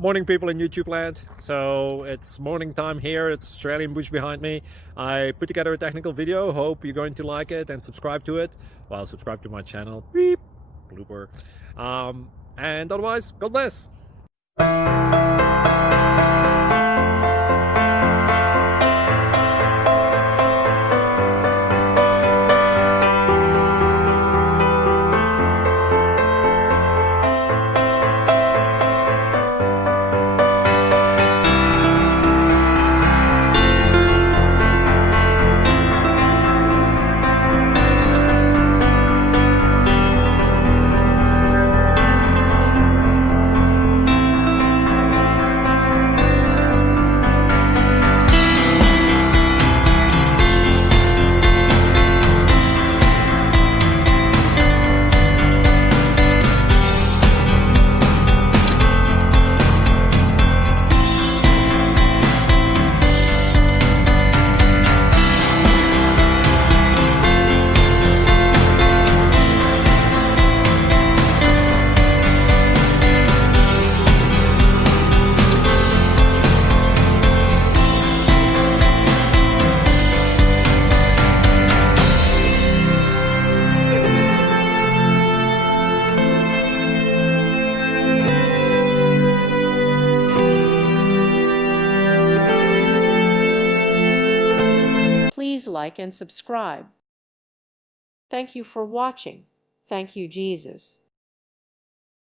Morning, people in YouTube land. So it's morning time here. It's Australian bush behind me. I put together a technical video. Hope you're going to like it and subscribe to it. Well, subscribe to my channel. Beep. Blooper. And otherwise, God bless. Please like and subscribe. Thank you for watching. Thank you, Jesus.